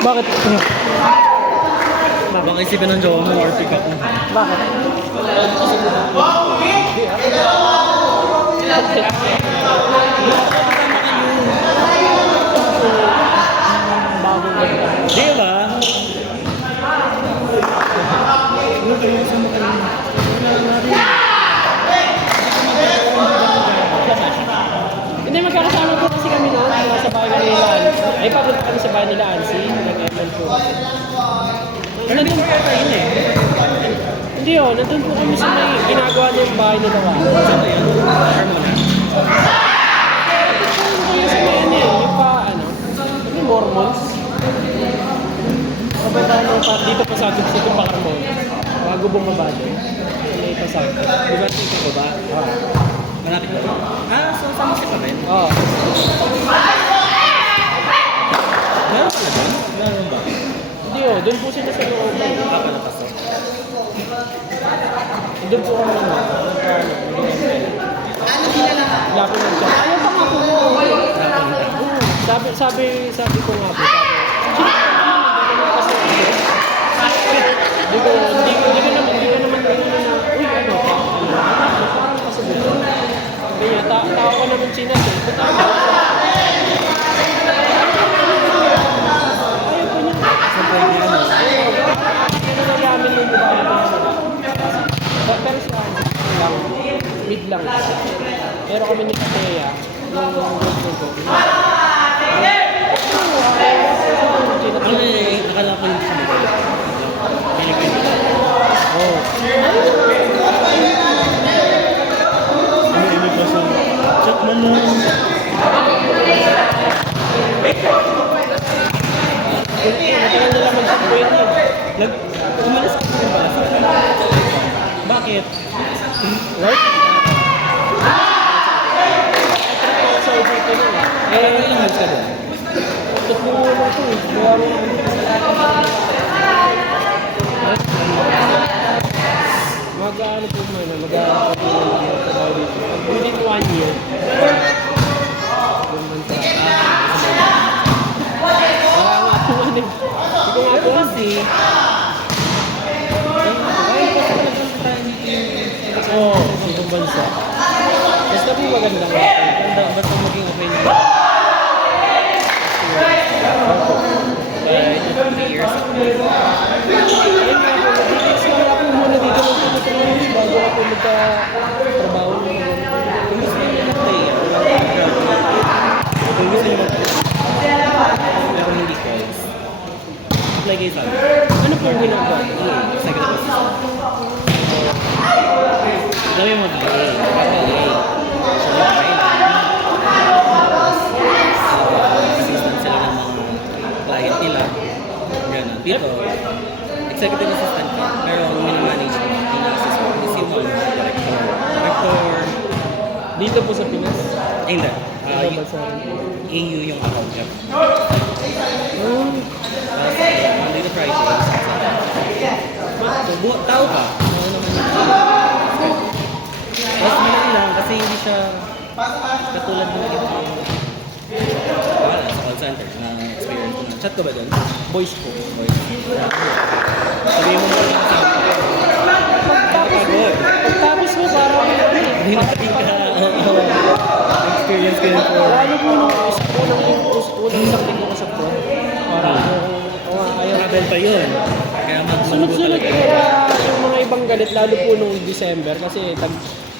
Bakit? Baka isipin ng jowa mo or pick up mo. Bakit? Bago ba? Di ba? Ano kayo sa mga Hindi, magkakasama po kasi kami noon. Sa bahay nila. Ay, papunta kami sa bahay nila, Ansi. Nag-ML po. Nandun po yata yun eh. Hindi oh, nandun po kami sa may ginagawa ng bahay nila. Saan ba yun? Carmona? Kaya sa may ano yun, yung pa ano, yung Mormons. Kabantaan pa, dito pa sa akin sa itong Pacarmona. Bago bumaba doon. May pasakit. Di ba dito ko ba? Malapit na ba? So sama siya pa rin? Oo. Meron pala doon? Meron ba? Hindi oh, doon po sila sa loob. Palapasok. Doon po kami naman. Lapit lang siya. Ayaw pa nga po. Sabi ko nga po. Hindi ko naman uy, ano pa? Parang kasagot. Kaya, tao ko naman sinas eh. Ayaw ko niya. Sabay niya ano? Ano na namin yung pero siya, lang, mid lang. Pero kami ni Kateya, yung gusto ko. Ano eh, nakala ko yung sumagay. Pilipino. Oo. Ano pa sa chat man lang. Matagal nila mag-point yun. Umalis ka rin ba? Bakit? Right? Sa dito nun eh. Eh, ilang months ka doon? Tatlo mo lang ito eh. Kaya mo mag-ano po man, mag-ano po man dito. Within 1 year. 1 month na. Wala nga po man eh. Hindi ko nga po Kasi, Oo, sa ibang bansa. Basta po maganda nga. ganda, ba't mo maging okay na? Like, 3 years ago. Ayun nga po, mag-fix lang ako muna dito ng pagkatrabaho bago ako magka-trabaho ng mga Kung gusto nyo mag-play, kung gusto nyo mag-play, pero hindi calls, apply kayo sa amin. Ano po ang ginagawa? Executive assistant. Dami mo mag-play. Assistant sila ng mga client nila. Ganun. Dito, executive assistant ka, pero ang minimanage mo, yung assistant is yung director. Director, Dito po sa Pinas. hindi. Ibang bansa rin po. AU yung account ka. Hmm. Tapos, Monday to Friday, so, tao ka. Ano naman yung mas madali lang kasi hindi siya katulad ng iba. Wala, sa call center na experience ko na. Chat ko ba doon? Boys po. Voice. Sabihin mo mo lang sa Pagtapos mo, parang hindi na ka experience ko yun for lalo po nung unang isang linggo ko sa pro. Parang ayaw. travel pa yun. Kaya Sunod-sunod kaya yung mga ibang galit, lalo po nung December kasi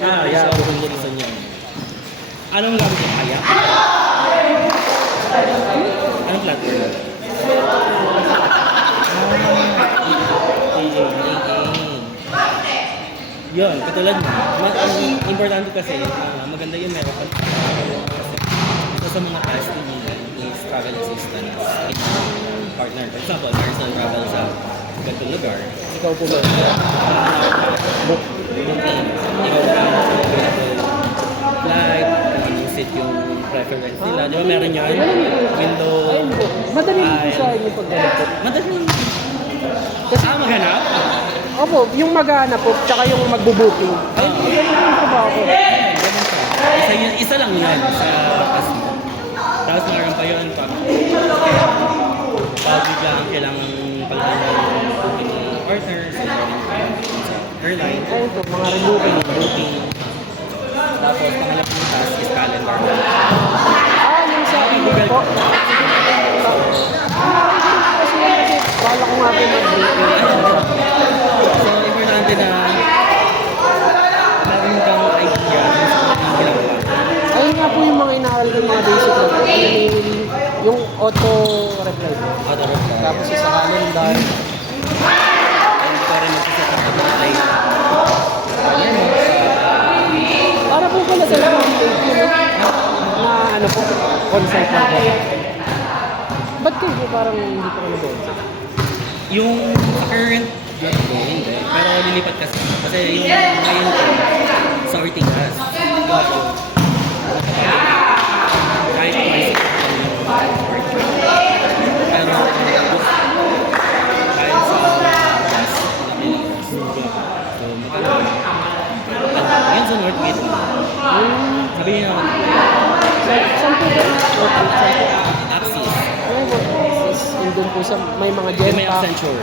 yeah, kung gusto niya. Anong gamit mo? Kaya? Anong platform? Yun, katulad mo. Ang importante kasi, maganda yung meron ka. Kasi isa sa mga task nila is travel assistance in partner. For example, personal travel sa ganitong lugar. Ikaw po ba? Book. Booking. Ikaw ka. Flight. Seat yung preference nila. Di ba meron yun? Window. Ayun po. Madali po sa inyo pag ganito. Madali. Kasi, Maghanap? opo, yung maghanap po, tsaka yung magbubuking. Ayun, ganun yung trabaho ko. Ganun siya. Isa lang yun sa task mo. Tapos meron pa yun pag bigla mga rebooking. booking. Tapos pangalawang task is calendar. Yung sa email po. Kasi bala ko nga po mag-booking. So, importante na meron kang idea ng ginagawa. Ayun nga po yung mga inaaral ko, yung mga basic na po. Yung auto-reply po. Auto-reply. Tapos yung sa calendar. And ito rin magsiset up ng reply. Para po pala sa mga date yun, na ano po, on-site na po. Ba't kayo po parang hindi po kami doon? Yung sa current job ko, hindi. Pero lilipat kasi. Kasi yung ngayon ko, sa Ortigas. Ako, kahit twice ito yung work. Pero, kahit sa Ortigas, so, magkano. Yan sa Northgate. Sabihin niyo naman, Saan po ba? Okay, saan po? Axis. Ay, is doon po sa may mga May Genpack. Accenture.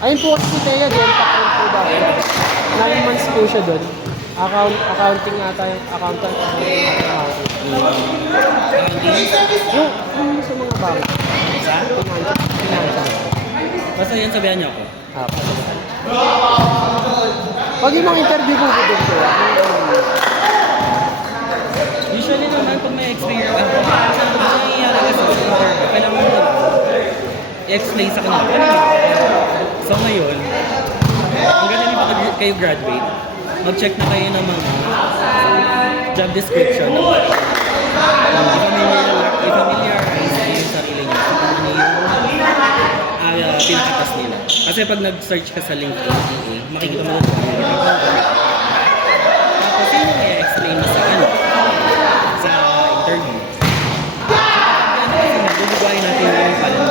Ayun po kasi si Thea, Genpack rin po dati. 9 months po siya doon. Accounting ata yung accountant. Yung sa mga bank. Sa? Financial. Basta yan sabihan niyo ako. Pag yung mga interview po doon po, Usually naman pag may experience, ang nangyayari kasi sa interview, kailangan mo i-explain sa kanila. So ngayon, ang ganda rin pag kayo graduate, mag-check na kayo ng mga job description. I-familiarize kayo yung sarili niyo sa kung ano yung pinakatas nila. Kasi pag nag-search ka sa LinkedIn, makikita mo doon kung ano yung tapos yun yung i-explain mo sa ano, sa interview. Kasi nabubugayin natin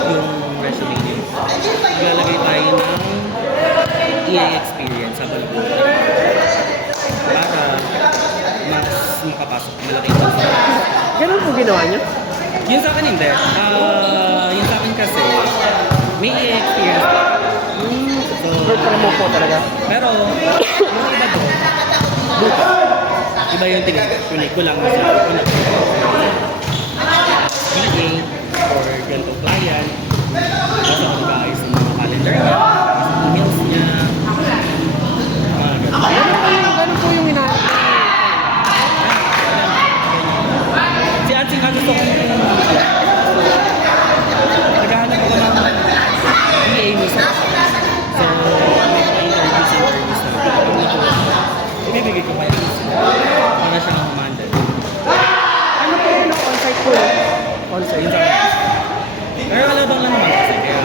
yung resume niyo. Maglalagay tayo ng EA experience sa balong para mas makapasok malaki yung ganun po ginawa niyo? yun sa akin hindi. Yun sa akin kasi may EA experience pa. So, Work from home po talaga. pero yung iba doon, iba yung tingin ko lang sa EA or ganitong client. Kasi mag-aayos ng mga calendar niya, emails niya, mga ganun. Ganun po yung inaarap. Si Ansing nga gusto ko naghahanap ako ng EA mismo. So, may interviews na ibibigay ko pa yun. Para siyang mandate. Ano po yung on-site po yun? On-site. Yun sa akin. Pero alabang lang naman kasi. Kaya,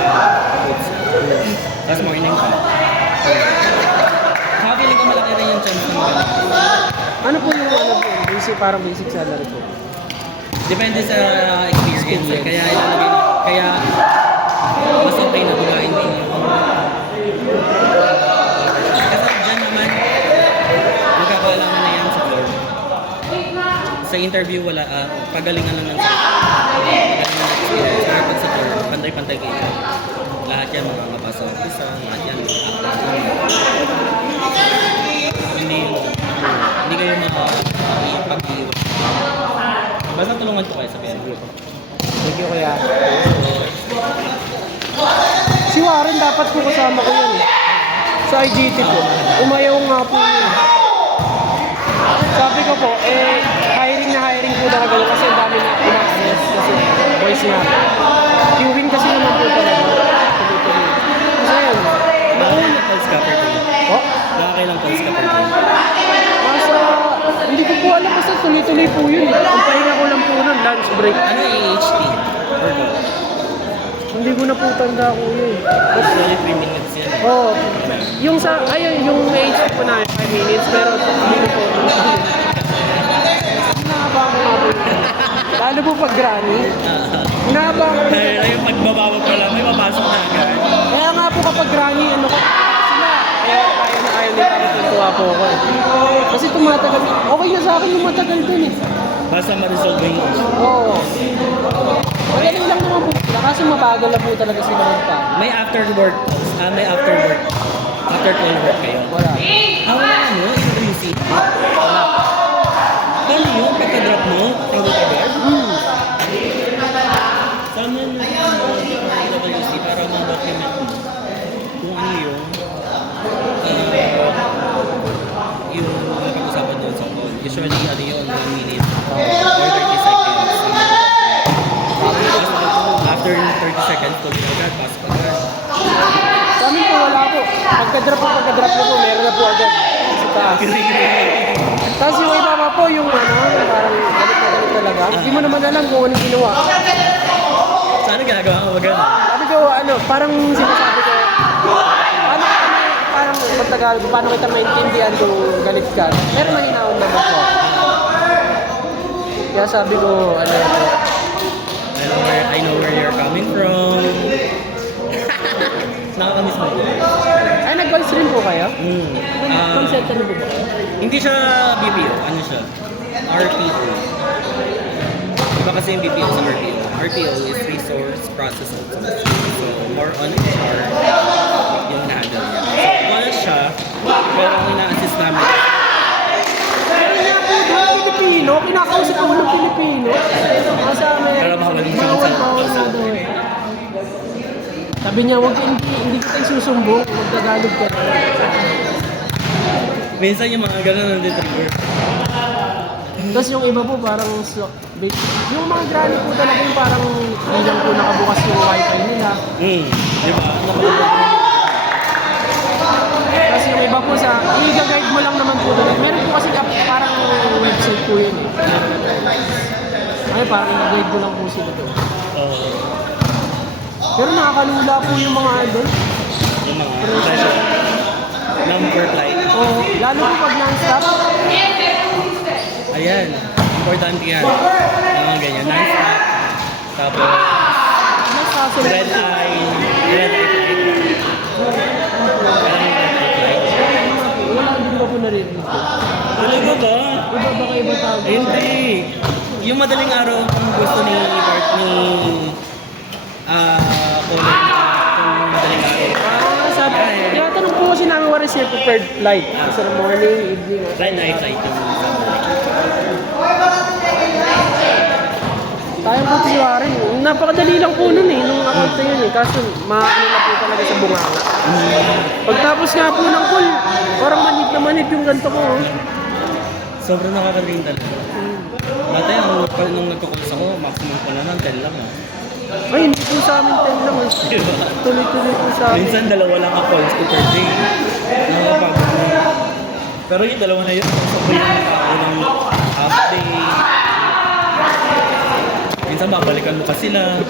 tapos morning pa. Saka feeling ko malaki rin yung chance ng ganun. Ano po yung ano po? Basic, parang basic salary po. Depende sa experience. Kaya ilalagay na. Kaya, mas okay na bugain din yung kasi dyan naman, magkakaalaman na yan sa floor. Sa interview, wala, pagalingan lang ng pagalingan ng experience. Pero pag sa floor, pantay-pantay kayo. Lahat yan makakapasa ng isa, lahat yan hindi kayo makakapag-iwan. Basta tulungan ko kayo sa PNP. Thank you kaya. Si Warren dapat po kasama ko yun eh. Sa IGT po. Umayaw nga po yun. Sabi ko po, hiring na hiring po talaga yun kasi ang dami na umakses kasi boys nga. Queuing kasi naman po talaga. Tuloy-tuloy. Kasi yun. Nakakailang calls ka per day? Oh, Nakakailang calls ka per day? nasa, hindi ko po alam kasi tuloy-tuloy po yun. Ang pahinga ko lang po nun, lunch break. Ano AHT? Per call? Hindi ko na po tanda ko yun. That's only 3 minutes yan. Oh, yung sa, ayun, yung age po namin, 5 minutes, pero hindi ko po. Nakabang ko nga po. Lalo po pag granny. Nakabang ko. Dahil yung pagbaba mo pa lang, may papasok na agad. Kaya nga po kapag granny, ano ko, sila, ayaw nila, natutuwa po ako. Kasi tumatagal, okay na sa akin yung matagal dun eh. Basta ma-resolve yung issue. Oo. Magaling lang naman po sila, kaso mabagal na po talaga sila magpa. May after work. May after work After call work kayo. Wala. Wala ano? EWC? Wala. Paano yun? Pagka-drop mo? Tanggol agad? Saan mo na EWC para ma-document mo? Kung ano yung napag-usapan doon sa call. Usually, ano yun, 1 minute or 30 seconds. After 30 seconds, call mo agad, pasok agad. Sa amin po wala po. Pagka-drop na po, meron na po agad. Sa taas. Tapos yung iba pa po, yung ano, parang galit talaga. Hindi mo naman alam kung anong ginawa. Saan ang ginagawa mo agad? Sabi ko, ano, parang sinasabi ko, parang pagtagal, paano kita maintindihan kung galit ka. Pero mahinaon naman po. Kaya sabi ko, ano, I know where you're coming from. Nakakamiss mo. ay, nag-voice rin po kayo? Ah, Center po ba kayo? hindi siya BPO. Ano siya? RPO. Iba kasi yung BPO sa RPO. RPO is Resource Process Outsourcing. So, more on HR yung na-handle niya. So, wala siya, pero ang ina-assist namin. Pero nga po doon, Pilipino, kinakausap ako ng Pilipino. Kasama Pero bawal mo siya sa doon. Sabi niya, hindi kita isusumbong, magtagalog ka. Minsan yung mga gano'n nandito trigger. Tapos yung iba po parang yung mga granny po talaga yung parang hindi lang po nakabukas yung wifi nila. Di ba? Tapos yung iba po sa, i-guide mo lang naman po talaga. Meron po kasi parang website po yun eh. Ay, parang i-guide mo lang po sila to. Pero nakakalula po yung mga idol. Yung mga pressure. Number flight. Lalo po pag non-stop. Ayan. Importante yan. Mga ganyan. Non-stop. Tapos, red eye. Red eye flight. Wala, hindi ko po narinig ko. Talaga ba? Iba ba kayo ba tawag? Hindi. Yung madaling araw kung gusto ni Bart ni Colin kung madaling araw. Sabi, tinatanong po kasi namin what is your preferred flight? Sa morning, evening, Red eye flight yung kaya po tiwarin. Napakadali lang po nun eh, nung account na yun eh. Kaso maano na po talaga sa bunganga. Pagtapos nga po ng call, parang manhid yung ganito ko. Oh. sobrang nakaka-drain talaga. Dati nung nagko-calls ako, maximum ko na ng 10 lang ah. Ay, hindi po sa amin 10 lang eh. Diba? Tuloy-tuloy po sa amin. Minsan dalawa lang ang calls ko per day. Nakakapagod na. Pero yung dalawa na yun, sabay yung ng half day. Minsan babalikan mo pa sila.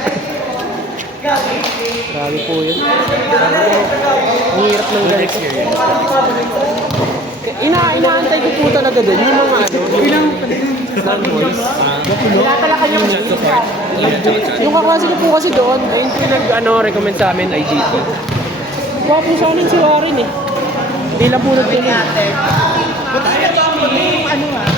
Grabe po yun. Ang hirap ng Good ganito. experience. Inaantay ko po talaga doon yung mga ano, non-voice. Tinatalakan niya Yung chat support. yung kaklase ko po kasi doon, ayun po recommend sa amin, IGT. Kuha po sa amin si Warren eh. Hindi lang po nagtuloy. Ba't ayaw ko ang ano